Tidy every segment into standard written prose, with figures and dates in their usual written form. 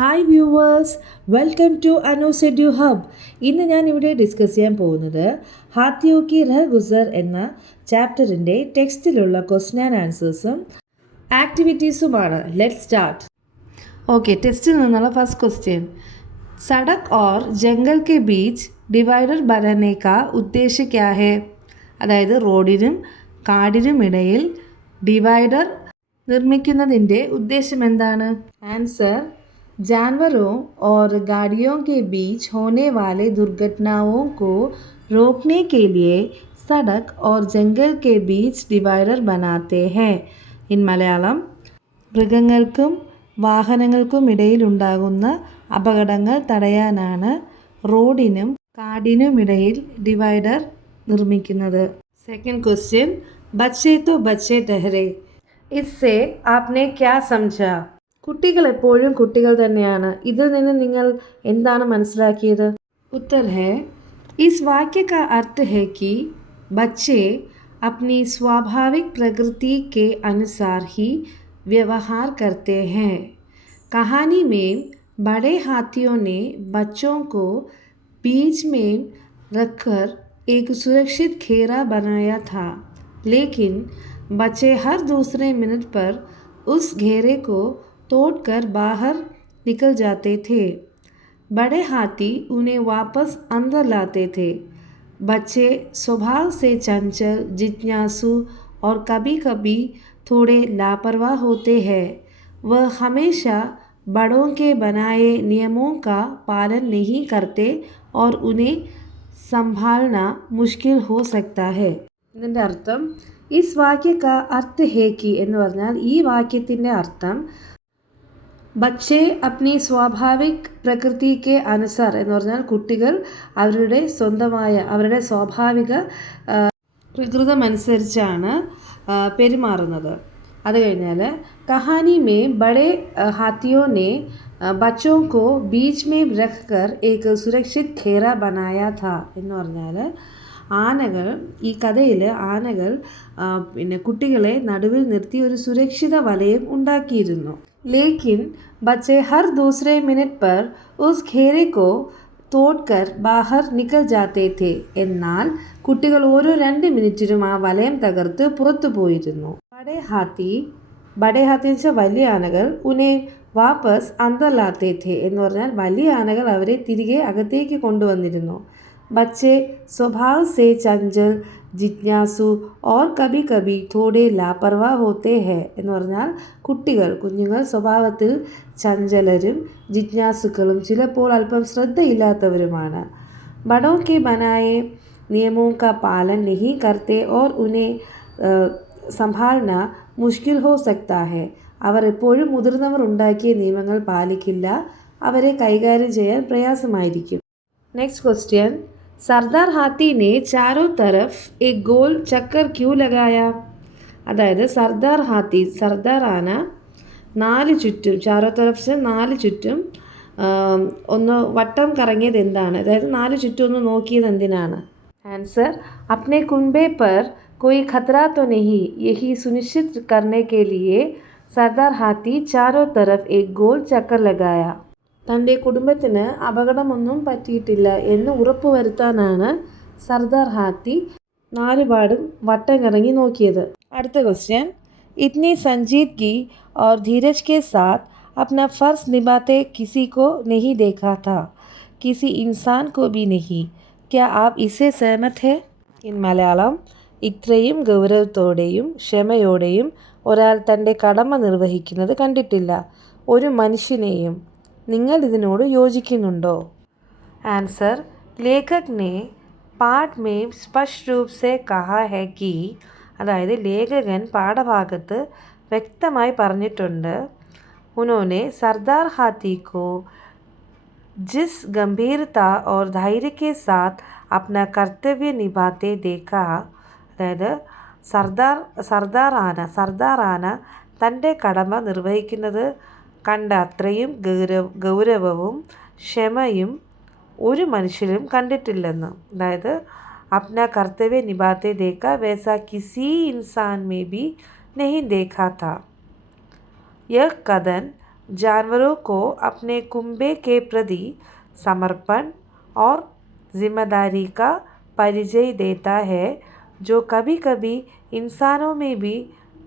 Hi viewers, welcome to Anu's edu hub. ഇന്ന് ഞാൻ ഇവിടെ ഡിസ്കസ് ചെയ്യാൻ പോകുന്നത് ഹാത്തിയോ കി റഹ ഗുസർ എന്ന ചാപ്റ്ററിൻ്റെ ടെക്സ്റ്റിലുള്ള ക്വസ്റ്റ്യൻ ആൻഡ് ആൻസേഴ്സും ആക്ടിവിറ്റീസുമാണ്. Let start. ഓക്കെ, ടെസ്റ്റിൽ നിന്നുള്ള ഫസ്റ്റ് ക്വസ്റ്റ്യൻ. സടക് ഓർ ജംഗൽ കെ ബീച്ച് ഡിവൈഡർ ബനാനെ കാ ഉദ്ദേശ് ക്യാ ഹെ? അതായത് റോഡിനും കാടിനും ഇടയിൽ ഡിവൈഡർ നിർമ്മിക്കുന്നതിൻ്റെ ഉദ്ദേശം എന്താണ്? ആൻസർ: जानवरों और गाड़ियों के बीच होने वाले दुर्घटनाओं को रोकने के लिए सड़क और जंगल के बीच डिवाइडर बनाते हैं. ഇൻ മലയാളം, മൃഗങ്ങൾക്കും വാഹനങ്ങൾക്കും ഇടയിലുണ്ടാകുന്ന അപകടങ്ങൾ തടയാനാണ് റോഡിനും കാടിനും ഇടയിൽ ഡിവൈഡർ നിർമ്മിക്കുന്നത്. Second question. ബച്ചേ തോ ബച്ചേ ടെഹ്രെ, ഇസ്സേ ആപ്നെ ക്യാ സമझा? കുട്ടികൾ എപ്പോഴും കുട്ടികൾ തന്നെയാണ്. ഇതിൽ നിന്ന് നിങ്ങൾ എന്താണ് മനസ്സിലാക്കിയത്? ഉത്തർ ഹെ, ഇസ് വാക്യ കാ അർത്ഥ ഹെ कि बच्चे अपनी स्वाभाविक प्रकृति के अनुसार ही व्यवहार करते हैं. कहानी में बड़े हाथियों ने बच्चों को बीच में रखकर एक सुरक्षित घेरा बनाया था, लेकिन बच्चे हर दूसरे मिनट पर उस घेरे को तोड़कर बाहर निकल जाते थे. बड़े हाथी उन्हें वापस अंदर लाते थे. बच्चे स्वभाव से चंचल, जिज्ञासु और कभी कभी थोड़े लापरवाह होते हैं. वह हमेशा बड़ों के बनाए नियमों का पालन नहीं करते और उन्हें संभालना मुश्किल हो सकता है. ഇതിൻ്റെ അർത്ഥം ഇസ് വാക്യ കാ അർത്ഥ ഹേ കി എന്ന് പറഞ്ഞാൽ ഈ വാക്യത്തിൻ്റെ അർത്ഥം ബച്ചേ അപ്നി സ്വാഭാവിക് പ്രകൃതി കെ അനുസാർ എന്ന് പറഞ്ഞാൽ കുട്ടികൾ അവരുടെ സ്വന്തമായ അവരുടെ സ്വാഭാവിക പ്രകൃതമനുസരിച്ചാണ് പെരുമാറുന്നത്. അത് കഴിഞ്ഞാൽ കഹാനി മേ ബഡേ ഹാത്തിയോ നെ ബച്ചോ കോ ബീച്ച് മേ രഖ് കർ ഏക് സുരക്ഷിത് ഘേര ബനായ ഥാ എന്ന് പറഞ്ഞാൽ ആനകൾ, ഈ കഥയിൽ ആനകൾ കുട്ടികളെ നടുവിൽ നിർത്തി ഒരു സുരക്ഷിത വലയം ഉണ്ടാക്കിയിരുന്നു. ലേക്കിൻ ബച്ചെ ഹർ ദൂസരെ മിനിറ്റ് പർ ഉസ് ഘേരെ കോ തോഡ്കർ ബാഹർ നിക്കൽ ജാത്തേ ഥേ. എന്നാൽ കുട്ടികൾ ഓരോ 2 മിനിറ്റിനും ആ വലയം തകർത്ത് പുറത്തു പോയിരുന്നു. ബഡേ ഹാത്തി എന്ന് വെച്ചാൽ വലിയ ആനകൾ, ഉനെ വാപ്പസ് അന്തർ ലാത്തേ ഥേ എന്ന് പറഞ്ഞാൽ വലിയ ആനകൾ അവരെ തിരികെ അകത്തേക്ക് കൊണ്ടുവന്നിരുന്നു. बच्चे स्वभाव से चंचल, ജിജ്ഞാസു और कभी कभी थोड़े लापरवाह होते हैं എന്ന് പറഞ്ഞാൽ കുഞ്ഞുങ്ങൾ സ്വഭാവത്തിൽ ചഞ്ചലരും ജിജ്ഞാസുക്കളും ചിലപ്പോൾ അല്പം ശ്രദ്ധയില്ലാത്തവരുമാണ്. बड़ों के बनाए नियमों का पालन नहीं करते और उन्हें संभालना मुश्किल हो सकता है. അവർ എപ്പോഴും മുതിർന്നവർ ഉണ്ടാക്കിയ നിയമങ്ങൾ പാലിക്കില്ല, അവരെ കൈകാര്യം ചെയ്യാൻ പ്രയാസമായിരിക്കും. Next question. സർദാർ ഹാത്തി നെ ചാരോ തരഫ് എക് ഗോൾ ചക്കർ ക്യൂ ലഗായ? അതായത് സർദാർ ആന 4 ചുറ്റും, ചാരോ തരഫ് 4 ചുറ്റും ഒന്ന് വട്ടം കറങ്ങിയത് എന്താണ്? അതായത് 4 ചുറ്റും ഒന്ന് നോക്കിയത് എന്തിനാണ്? ആൻസർ: അപ്നെ കുൻബെ പർ കോയി ഖതറ തോ നഹി, യഹി സുനിശ്ചിത് കർനെ കെ ലിയെ സർദാർ ഹാത്തി ചാരോ തരഫ് എക് ഗോൾ ചക്കർ ലഗായ. തൻ്റെ കുടുംബത്തിന് അപകടമൊന്നും പറ്റിയിട്ടില്ല എന്ന് ഉറപ്പുവരുത്താനാണ് സർദാർ ഹാത്തി 4 പാടും വട്ടം കറങ്ങി നോക്കിയത്. അടുത്ത ക്വസ്റ്റ്യൻ. ഇത്നി സംജീദ്ഗി और धीरज के साथ अपना फ़र्ज़ निभाते किसी को नहीं देखा था, किसी इंसान को भी नहीं. क्या आप इससे सहमत है? ഇൻ മലയാളം, ഇത്രയും ഗൗരവത്തോടെയും ക്ഷമയോടെയും ഒരാൾ തൻ്റെ കടമ നിർവഹിക്കുന്നത് കണ്ടിട്ടില്ല, ഒരു മനുഷ്യനെയും. നിങ്ങൾ ഇതിനോട് യോജിക്കുന്നുണ്ടോ? ആൻസർ: ലേഖക് ने പാഠ് में स्पष्ट रूप से कहा है कि, അതായത് ലേഖകൻ പാഠഭാഗത്ത് വ്യക്തമായി പറഞ്ഞിട്ടുണ്ട്, उन्होंने सरदार हाथी को जिस गंभीरता और धैर्य के साथ अपना कर्तव्य निभाते देखा, അതായത് സർദാർ ആന തൻ്റെ കടമ നിർവഹിക്കുന്നത് കണ്ട അത്രയും ഗൗരവവും ക്ഷമയും ഒരു മനുഷ്യരും കണ്ടിട്ടില്ലെന്ന്. അതായത് അപ്ന കർത്തവ്യ നിഭാത്തെ ദേഖ വൈസ കിസി ഇൻസാൻ മേ ബി नहीं देखा था. यह कथन जानवरों को अपने कुंबे के प्रति समर्पण और जिम्मेदारी का परिचय देता है जो कभी कभी इंसानों में भी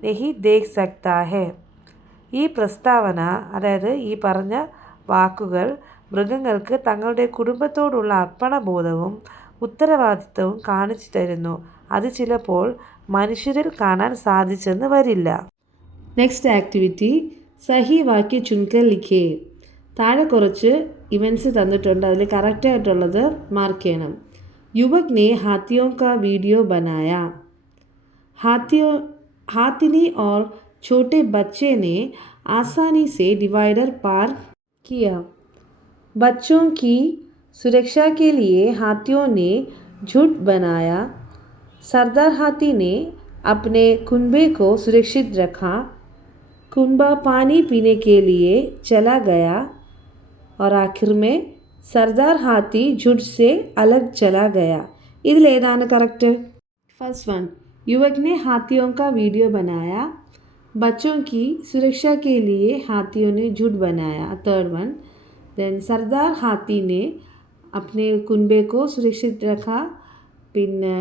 नहीं देख सकता है. ഈ പ്രസ്താവന, അതായത് ഈ പറഞ്ഞ വാക്കുകൾ മൃഗങ്ങൾക്ക് തങ്ങളുടെ കുടുംബത്തോടുള്ള അർപ്പണബോധവും ഉത്തരവാദിത്തവും കാണിച്ചു തരുന്നു. അത് ചിലപ്പോൾ മനുഷ്യരിൽ കാണാൻ സാധിച്ചെന്ന് വരില്ല. നെക്സ്റ്റ് ആക്ടിവിറ്റി സഹി വാക്യ ചുൻകർ ലിഖേ. താഴെ കുറച്ച് ഇവൻറ്റ്സ് തന്നിട്ടുണ്ട്. അതിൽ കറക്റ്റായിട്ടുള്ളത് മാർക്ക് ചെയ്യണം. युवक ने हाथियों का वीडियो बनाया. हाथिनी और छोटे बच्चे ने आसानी से डिवाइडर पार किया. बच्चों की सुरक्षा के लिए हाथियों ने झुंड बनाया. सरदार हाथी ने अपने कुनबे को सुरक्षित रखा. कुनबा पानी पीने के लिए चला गया. और आखिर में सरदार हाथी झुंड से अलग चला गया. ഇതിലേതാണ് കറക്റ്റ്? फर्स्ट वन, युवक ने हाथियों का वीडियो बनाया. बच्चों की सुरक्षा के लिए हाथियों ने झुंड बनाया. थर्ड वन, देन सरदार हाथी ने अपने कुनबे को सुरक्षित रखा. പിന്നെ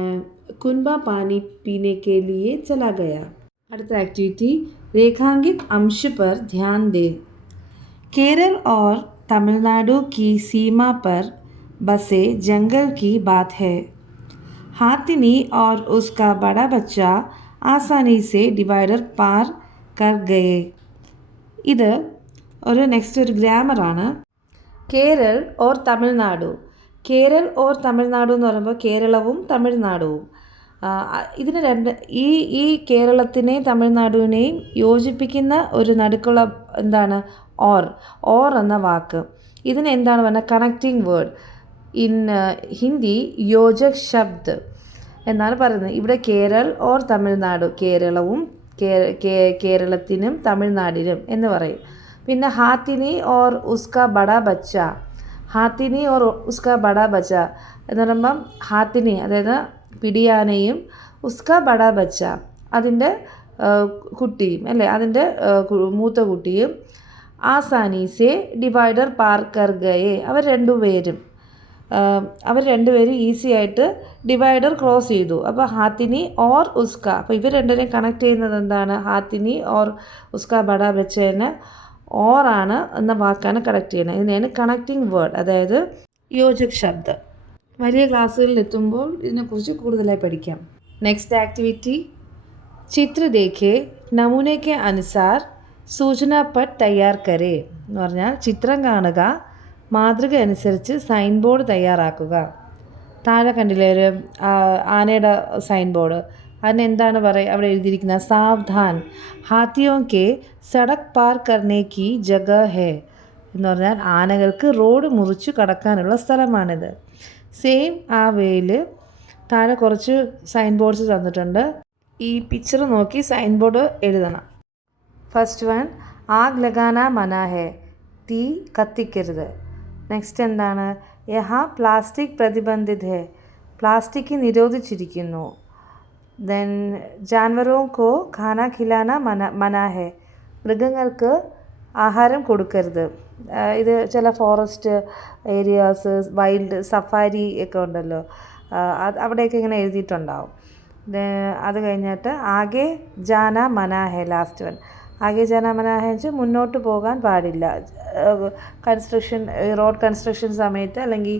कुनबा पानी पीने के लिए चला गया. അടുത്ത ആക്ടിവിറ്റി रेखांकित अंश पर ध्यान दें. केरल और तमिलनाडु की सीमा पर बसे जंगल की बात है. हाथिनी और उसका बड़ा बच्चा आसानी से डिवाइडर पार कर गए. ഇത് നെക്സ്റ്റ് ഒരു ഗ്രാമറാണ്. കേരൾ ഓർ തമിഴ്നാടു. കേരൾ ഓർ തമിഴ്നാടു എന്ന് പറയുമ്പോൾ കേരളവും തമിഴ്നാടുവും. ഇതിന് ഈ കേരളത്തിനെയും തമിഴ്നാടുവിനെയും യോജിപ്പിക്കുന്ന ഒരു നടുക്കുള്ള എന്താണ്? ഓർ എന്ന വാക്ക്. ഇതിന് എന്താണ് പറഞ്ഞാൽ കണക്റ്റിംഗ് വേർഡ്. ഇൻ ഹിന്ദി യോജക് ശബ്ദ് എന്നാണ് പറയുന്നത്. ഇവിടെ കേരൾ ഓർ തമിഴ്നാടു, കേരളവും കേരളത്തിനും തമിഴ്നാടിനും എന്ന് പറയും. പിന്നെ ഹാത്തിനി ഓർ ഉസ്ക ബഡാ ബച്ച. ഹാത്തിനി ഓർ ഉസ്ക ബഡാ ബച്ച എന്ന് പറയുമ്പം ഹാത്തിനി അതായത് പിടിയാനയും ഉസ്ക ബഡാ ബച്ച അതിൻ്റെ കുട്ടിയും അല്ലേ, അതിൻ്റെ മൂത്ത കുട്ടിയും ആസാനി സെ ഡിവൈഡർ പാർ കർ ഗയേ. അവർ രണ്ടുപേരും ഈസി ആയിട്ട് ഡിവൈഡർ ക്രോസ് ചെയ്തു. അപ്പോൾ ഹാത്തിനി ഓർ ഉസ്ക, അപ്പോൾ ഇവർ രണ്ടുപേരെയും കണക്ട് ചെയ്യുന്നത് എന്താണ്? ഹാത്തിനി ഓർ ഉസ്ക ബഡാ ബച്ചേനെ ഓറാണ് എന്ന വാക്കാണ് കണക്ട് ചെയ്യുന്നത്. ഇതിനെയാണ് കണക്റ്റിംഗ് വേർഡ്, അതായത് യോജക് ശബ്ദ്. വലിയ ക്ലാസ്സുകളിൽ എത്തുമ്പോൾ ഇതിനെക്കുറിച്ച് കൂടുതലായി പഠിക്കാം. നെക്സ്റ്റ് ആക്ടിവിറ്റി ചിത്ര ദേഖേ നമൂനെ കെ അനുസാർ സൂചന പട്ട് തയ്യാർ കരേ എന്ന് പറഞ്ഞാൽ ചിത്രം കാണുക, മാതൃക അനുസരിച്ച് സൈൻ ബോർഡ് തയ്യാറാക്കുക. താഴെ കണ്ടില്ലേ ഒരു ആനയുടെ സൈൻ ബോർഡ്, അതിനെന്താണ് അവിടെ എഴുതിയിരിക്കുന്നത്? സാവധാൻ ഹാത്തിയോ കെ സടക് പാർ കർണേ കി ജഗ ഹേ എന്ന് പറഞ്ഞാൽ ആനകൾക്ക് റോഡ് മുറിച്ച് കടക്കാനുള്ള സ്ഥലമാണിത്. സെയിം ആ വേയിൽ താഴെ കുറച്ച് സൈൻ ബോർഡ്സ് തന്നിട്ടുണ്ട്. ഈ പിക്ചർ നോക്കി സൈൻ ബോർഡ് എഴുതണം. ഫസ്റ്റ് വൺ, ആഗ് ലഗാന മനാ ഹേ, തീ കത്തിക്കരുത്. നെക്സ്റ്റ് എന്താണ്? യഹാ പ്ലാസ്റ്റിക് പ്രതിബന്ധിത് ഹേ, പ്ലാസ്റ്റിക് നിരോധിച്ചിരിക്കുന്നു. ദെൻ ജാൻവറോ കോ ഖാന ഖിലാന മനാ ഹേ, മൃഗങ്ങൾക്ക് ആഹാരം കൊടുക്കരുത്. ഇത് ചില ഫോറസ്റ്റ് ഏരിയാസ്, വൈൽഡ് സഫാരി ഒക്കെ ഉണ്ടല്ലോ, അവിടെയൊക്കെ ഇങ്ങനെ എഴുതിയിട്ടുണ്ടാവും. അത് കഴിഞ്ഞിട്ട് ആകെ ജാന മനാ ഹേ, ലാസ്റ്റ് വൺ. ആകെ ജാന മനാ ഹേ വെച്ചാൽ മുന്നോട്ട് പോകാൻ പാടില്ല. റോഡ് കൺസ്ട്രക്ഷൻ സമയത്ത് അല്ലെങ്കിൽ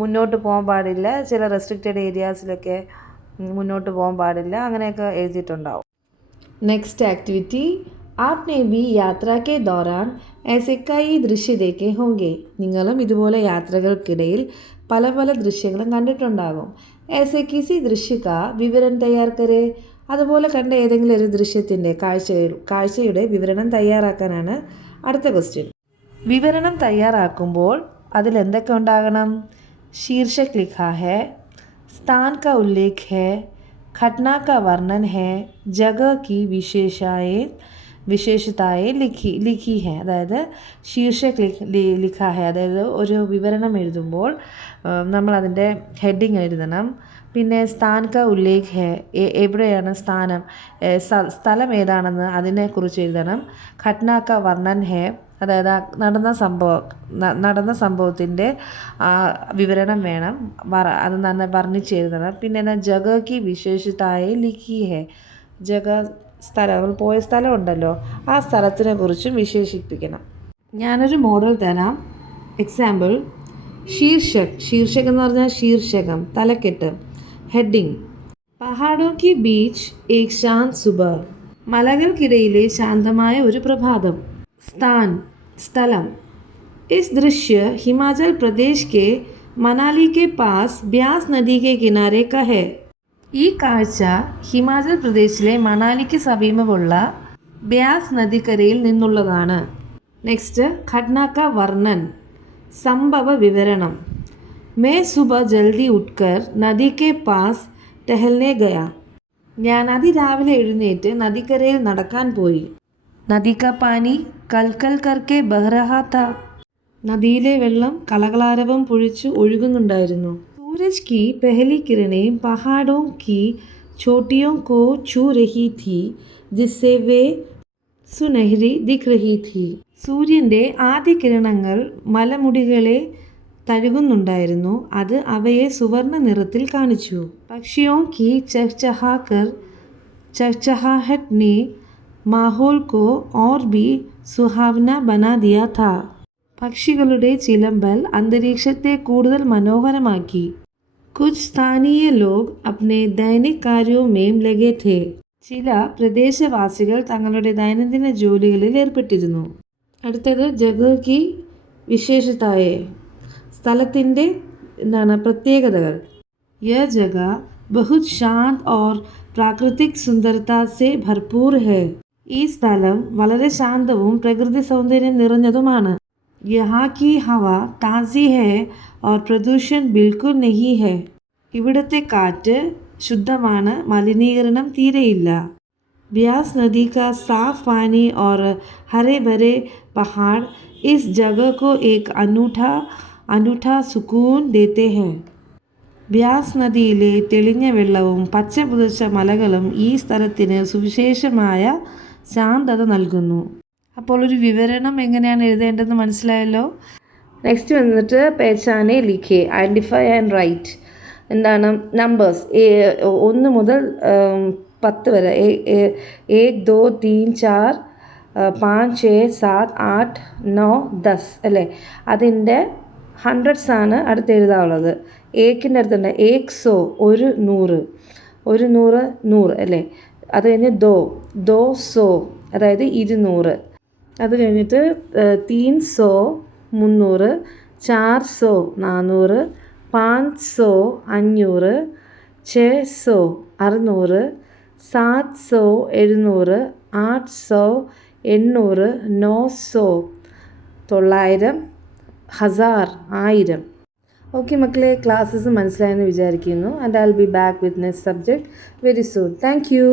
മുന്നോട്ട് പോകാൻ പാടില്ല. ചില റെസ്ട്രിക്റ്റഡ് ഏരിയാസിലൊക്കെ മുന്നോട്ട് പോകാൻ പാടില്ല, അങ്ങനെയൊക്കെ എഴുതിയിട്ടുണ്ടാവും. നെക്സ്റ്റ് ആക്ടിവിറ്റി आपने भी यात्रा के दौरान ऐसे कई दृश्य देखे होंगे. നിങ്ങളും ഇതുപോലെ യാത്രകൾക്കിടയിൽ പല പല ദൃശ്യങ്ങളും കണ്ടിട്ടുണ്ടാകും. ऐसे किसी दृश्य का विवरण तैयार करें. അതുപോലെ കണ്ട ഏതെങ്കിലും ഒരു ദൃശ്യത്തിൻ്റെ കാഴ്ചയുടെ വിവരണം തയ്യാറാക്കാനാണ് അടുത്ത ക്വസ്റ്റ്യൻ. വിവരണം തയ്യാറാക്കുമ്പോൾ അതിലെന്തൊക്കെ ഉണ്ടാകണം? शीर्षक लिखा है, स्थान का उल्लेख है, घटना का वर्णन है, जगह की വിശേഷതായെ ലിഖി ഹെ. അതായത് ശീർഷക് ലിഖാ ഹെ, അതായത് ഒരു വിവരണം എഴുതുമ്പോൾ നമ്മളതിൻ്റെ ഹെഡിങ് എഴുതണം. പിന്നെ സ്ഥാൻ കാ ഉല്ലേഖ് ഹെ, എവിടെയാണ് സ്ഥാനം, സ്ഥലം ഏതാണെന്ന് അതിനെക്കുറിച്ച് എഴുതണം. ഘട്ന കാ വർണ്ണൻ ഹെ, അതായത് നടന്ന സംഭവത്തിൻ്റെ വിവരണം വേണം, അത് നന്നായി വർണ്ണിച്ച് എഴുതണം. പിന്നെ ജഗ കി വിശേഷതായെ ലിഖി ഹെ, ജഗ സ്ഥലം, നമ്മൾ പോയ സ്ഥലം ഉണ്ടല്ലോ, ആ സ്ഥലത്തിനെ കുറിച്ചും വിശേഷിപ്പിക്കണം. ഞാനൊരു മോഡൽ തരാം. എക്സാമ്പിൾ: ശീർഷക് എന്ന് പറഞ്ഞാൽ ശീർഷകം, തലക്കെട്ട്, ഹെഡിങ്. പഹാഡോ കി ബീച്ച് ഏക് ശാന്ത് സുബഹ, മലകൾക്കിടയിലെ ശാന്തമായ ഒരു പ്രഭാതം. സ്ഥലം: ഇസ് ദൃശ്യ ഹിമാചൽ പ്രദേശ് കെ മനാലി കെ പാസ് ബ്യാസ് നദി കെ കിനാരെ കാ ഹെ, ഈ കാഴ്ച ഹിമാചൽ പ്രദേശിലെ മണാലിക്ക് സമീപമുള്ള ബ്യാസ് നദിക്കരയിൽ നിന്നുള്ളതാണ്. നെക്സ്റ്റ്, ഘട്ന കാ വർണ്ണൻ, സംഭവ വിവരണം. മേ സുബഹ ജൽദി ഉഠ്കർ നദി കെ പാസ് ടഹൽനെ ഗയാ, ഞാൻ അതിരാവിലെ എഴുന്നേറ്റ് നദിക്കരയിൽ നടക്കാൻ പോയി. നദി കാ പാനി കൽക്കൽ കർക്കെ ബഹ് രഹാ താ, നദിയിലെ വെള്ളം കളകളാരവം പൊഴിച്ച് ഒഴുകുന്നുണ്ടായിരുന്നു. സൂരജ് की पहली किरणें पहाड़ों की चोटियों को छू रही थी जिससे वे सुनहरी दिख रही थी, സൂര്യൻ്റെ ആദ്യ കിരണങ്ങൾ മലമുടികളെ തഴുകുന്നുണ്ടായിരുന്നു, അത് അവയെ സുവർണ്ണ നിറത്തിൽ കാണിച്ചു. പക്ഷിയോं की चहचहाहट ने माहौल को और भी सुहावना बना दिया था, പക്ഷികളുടെ ചിലമ്പൽ അന്തരീക്ഷത്തെ കൂടുതൽ മനോഹരമാക്കി. കുച്ച് സ്ഥാനീയ ലോഗ് അപ്നെ ദൈനിക് കാര്യോ മേം ലഗേ ഥേ, ചില പ്രദേശവാസികൾ തങ്ങളുടെ ദൈനംദിന ജോലികളിൽ ഏർപ്പെട്ടിരുന്നു. അടുത്തത് ജഗ കി വിശേഷതായെ, സ്ഥലത്തിൻ്റെ പ്രത്യേകതകൾ. യഹ് ജഗ ബഹുത് ശാന്ത് ഓർ പ്രാകൃതിക് സുന്ദരത സെ ഭർപൂർ ഹെ, ഈ സ്ഥലം വളരെ ശാന്തവും പ്രകൃതി സൗന്ദര്യം നിറഞ്ഞതുമാണ്. യഹാ കി ഹവ താസി ഹെ ഓർ പ്രദൂഷൺ ബിൽക്കുൽ നഹി ഹെ, ഇവിടുത്തെ കാറ്റ് ശുദ്ധമാണ്, മലിനീകരണം തീരെയില്ല. ब्यास नदी का साफ पानी और हरे भरे पहाड़ इस जगह को एक अनूठा सुकून देते हैं. ബ്യാസ് നദിയിലെ തെളിഞ്ഞ വെള്ളവും പച്ച പുതച്ച മലകളും ഈ സ്ഥലത്തിന് സുവിശേഷമായ ശാന്തത നൽകുന്നു. അപ്പോൾ ഒരു വിവരണം എങ്ങനെയാണ് എഴുതേണ്ടതെന്ന് മനസ്സിലായല്ലോ. നെക്സ്റ്റ് വന്നിട്ട് പേച്ചാനെ ലിഖേ, ഐഡൻറ്റിഫൈ ആൻഡ് റൈറ്റ്. എന്താണ് നമ്പേഴ്സ് 1 മുതൽ 10 വരെ, 1 2 3 4 5 6 7 8 9 10 അല്ലേ. അതിൻ്റെ ഹൺഡ്രഡ്സ് ആണ് അടുത്ത് എഴുതാനുള്ളത്. ഏക്കിൻ്റെ അടുത്തുണ്ട് ഏക് സോ, 100, 100 അല്ലേ. അത് കഴിഞ്ഞ് ദോ സോ, അതായത് 200. അത് കഴിഞ്ഞിട്ട് 300 300, 400 400, 500 500, 600 600, 700 700, 800 800, 900 900, 1000 1000. ഓക്കെ മക്കളെ, ക്ലാസ്സസ് മനസ്സിലായെന്ന് വിചാരിക്കുന്നു. And I will be back with next subject very soon. Thank you.